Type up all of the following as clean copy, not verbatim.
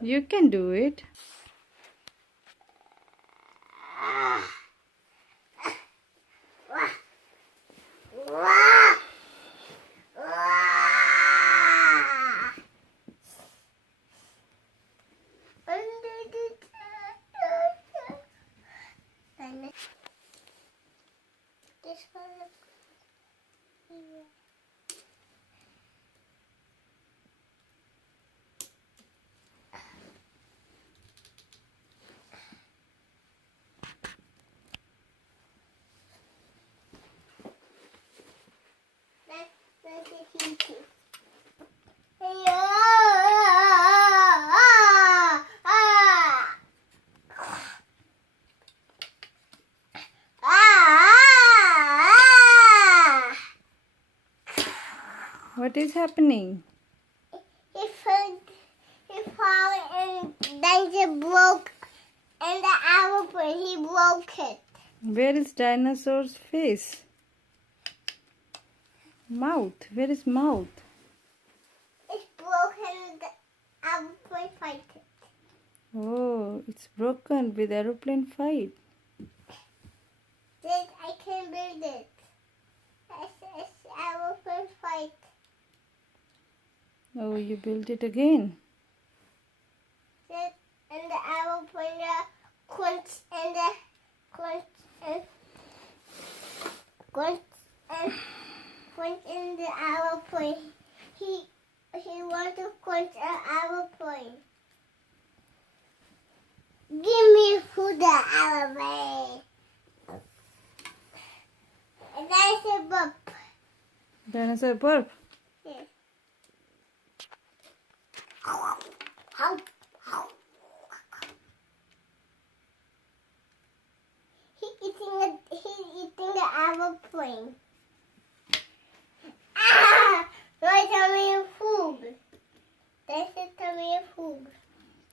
You can do it. This one. That's a teaching. What is happening? He fell and then he broke, and the apple he broke it. Where is dinosaur's face? Mouth. Where is mouth? It's broken. The apple fight it. Oh, it's broken with aeroplane fight. Then I can build it. It's apple fight. Oh, you built it again. Then and the apple crunch and the crunch and crunch and crunch in the apple. He wants to crunch an apple. Give me food, the apple. And that's a burp. Dinosaur burp. Yes. How? He's eating the apple. My tummy food. That's a tummy food.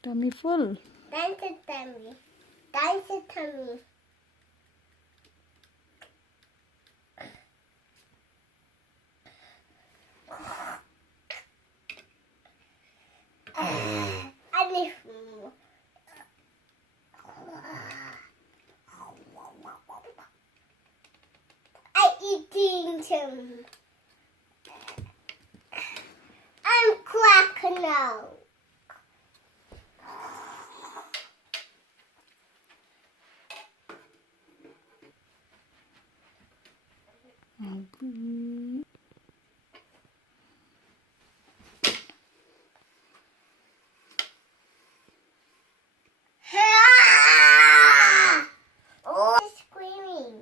Tummy full. That's a tummy. That's a tummy. I need food. I eating some. I'm crack now. Oh, it's screaming.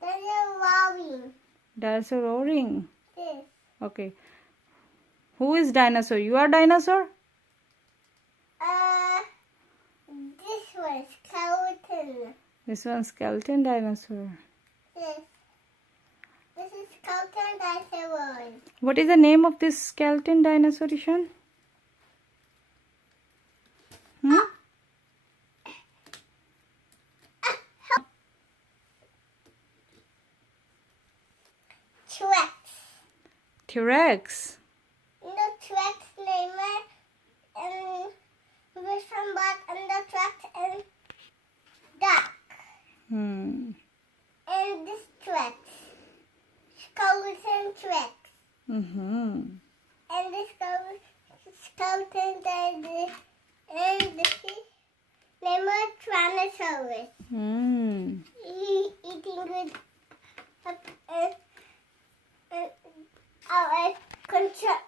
There's a roaring. Dinosaur roaring. This. Okay. Who is dinosaur? You are dinosaur? This one skeleton. This one skeleton dinosaur. This is skeleton dinosaur. What is the name of this skeleton dinosaur, Ishan? T-Rex. T-Rex. The T-Rex name and with some bat and the T-Rex and duck. And this T-Rex. Skeleton T-Rex. And this skeleton and this name is Tyrannosaurus. He eating good control.